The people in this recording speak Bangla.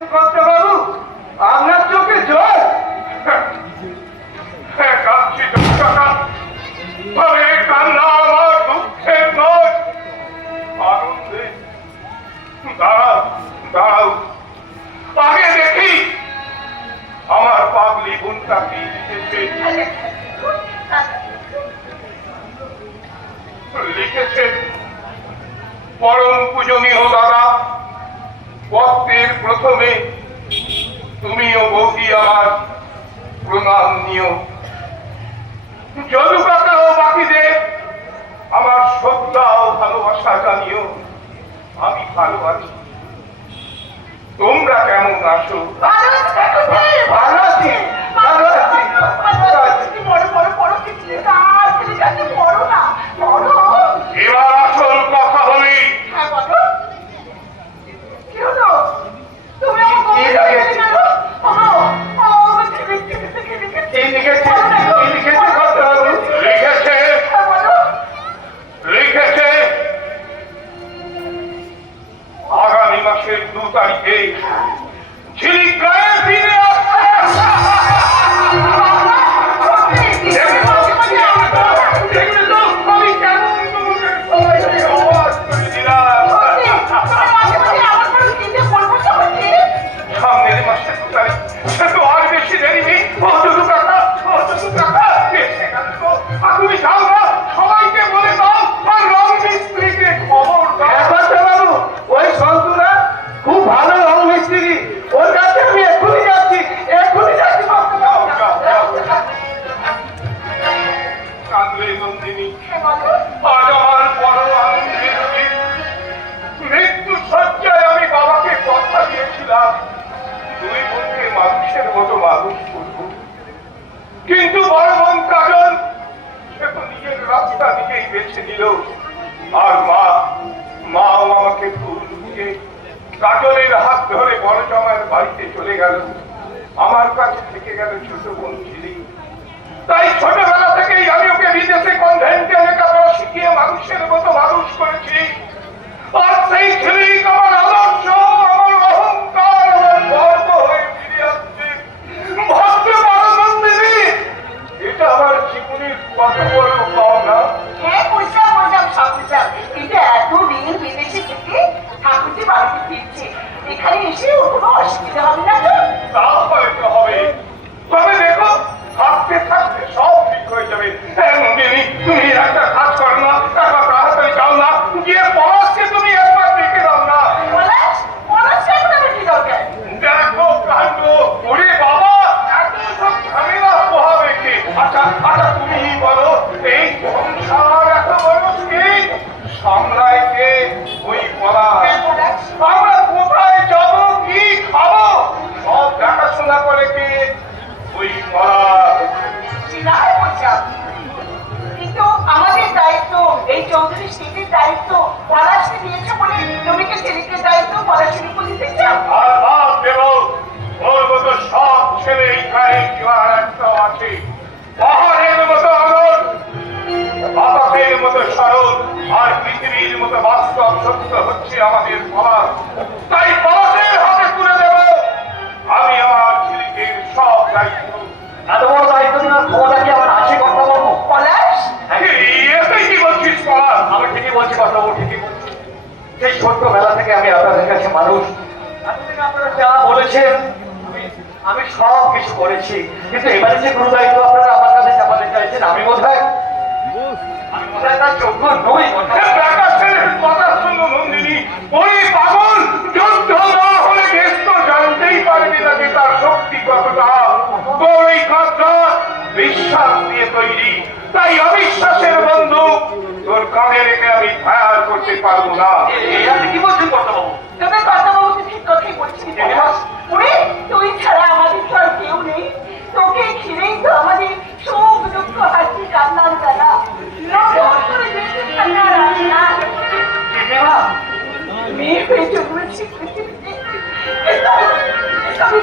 বাবু, আপনার চোখে জল? কাঁদছি কাকা, তবে কান্না আমার দুঃখের নয়, আনন্দে। দাঁড়াও দাঁড়াও, আগে দেখি আমার পাগলি বোনটা কি লিখেছে। লিখেছে, পরম পূজনীয় দাদা, পত্রের প্রথমে তুমিও বৌদি আমার প্রণাম নিও। যদু কাকা ও বাকিদের আমার শ্রদ্ধা ও ভালোবাসা জানিও। আমি ভালো আছি, তোমরা কেমন আছো? ভালো আছি, ভালো আছি। এবার আসল কথা বলি। লিখেছে আগামী মাসের 2 তারিখে ঝিলিকায় ফিরে সামনের মাসের 2 তারিখ, সে তো আর বেশি দেরি নেই। তুমি যাও না, সবাইকে বলে দাও, আর রং মিস্ত্রিকে খবর দাও। বাবু, ওই সন্তুরা খুব ভালো রং মিস্ত্রি, ওর কাছে আমি এক্ষুনি যাচ্ছি। কাঁদলে নন্দিনী, আজ আমার বড় আনন্দের দিন। মৃত্যু সজ্জায় আমি বাবাকে কথা দিয়েছিলাম 2 বোনকে মানুষের মতো মানুষ করব, কিন্তু বড় বোন কাজল সে তো নিজের রাস্তা নিজেই বেছে নিল। আর মাও আমাকে ফুল দিয়ে কাজলের হাত ধরে বড় জামাইয়ের বাড়িতে চলে গেল। আমার কাছে থেকে গেল ছোট বোন ঝিলি। তাই ছোটবেলা থেকেই আমি ওকে বিদেশে কনভেন্টে লেখাপড়া শিখিয়ে মানুষের মতো মানুষ করেছি। আর সেই ছেলেই আমার আদর্শ, আমার অহংকার, আমার গর্ব হয়ে ফিরে আসছে। ভাবতে পারো নন্দিনী, এটা আমার জীবনের কত বড় পাওনা। এখানে এসে ওর কোনো অসুবিধা হবে না তো? তা হয়তো হবে, তবে দেখো থাকতে থাকতে সব ঠিক হয়ে যাবে। নন্দিনী, তুমি একটা কাজ করো না, টাকা তাড়াতাড়ি যাও না, গিয়ে পলাশকে তুমি একবার দেখে দাও না। দেখো কাণ্ড, ওরে বাবা, এত সব ঝামেলা পোহাবে কে? আচ্ছা আচ্ছা, তুমি বলো, এই সংসার এত মানুষকে সামলায় কে? ওই পলাশ। আমরা কোথায় যাবো, কি খাবো, সব দেখাশোনা করে কে? ওই পলাশ। কিন্তু আমাদের দায়িত্ব, এই চৌধুরী স্ত্রীর দায়িত্ব পলাশকে দিয়েছে বলে তুমি কি ছেলেকে দায়িত্ব পলাশের উপর দিতে চাও? আর বাপ দেব, ওর মতো সব ছেলে এই গায়ে আর একটাও আছে। পাহাড়ের মতো আনন্দ, বাতাসের মতো সরল, আর পৃথিবীর মতো বাস্তব সত্য হচ্ছে আমাদের পলাশ। তাই পলাশের হাতে তুলে দেব আমি আমার ছেলেদের সব দায়িত্ব। এত বড় দায়িত্ব নেওয়ার ক্ষমতা কি আমার আছে কথা বলবো? পলাশ, এতেই কি বলছিস পলাশ? আমি ঠিকই বলছি কথা বলবো, ঠিকই বলছি। সেই ছোট্টবেলা থেকে আমি আপনাদের কাছে মানুষ, এতদিন আপনারা যা বলেছেন আমি সব কিছু করেছি, কিন্তু এবারে যে গুরু দায়িত্ব আপনারা আমার কাছে চাপাতে চাইছেন, আমি বোধহয় তার যোগ্য নই। কথা শুনো নন্দিনী, ওই পাগল যুদ্ধ না হলে দেশ তো জানতেই পারবি না যে তার শক্তি কতটা। তোর এই কাজটা বিশ্বাস দিয়ে তৈরি, তাই অবিশ্বাসের বন্ধু তোর কাঁধে রেখে আমি ফায়ার করতে পারবো না। আপনি কি বলছেন কথা বাবু? তুমি কথা বলতে ঠিক কথাই বলছি। তুই ছাড়া আমাদের তো আর কেউ নেই। তোকে ঘিরেই তো আমাদের সুখ দুঃখ হাসি কান্নার বেলা। মেয়ে হয়ে জন্মেছি পৃথিবীতে, আমি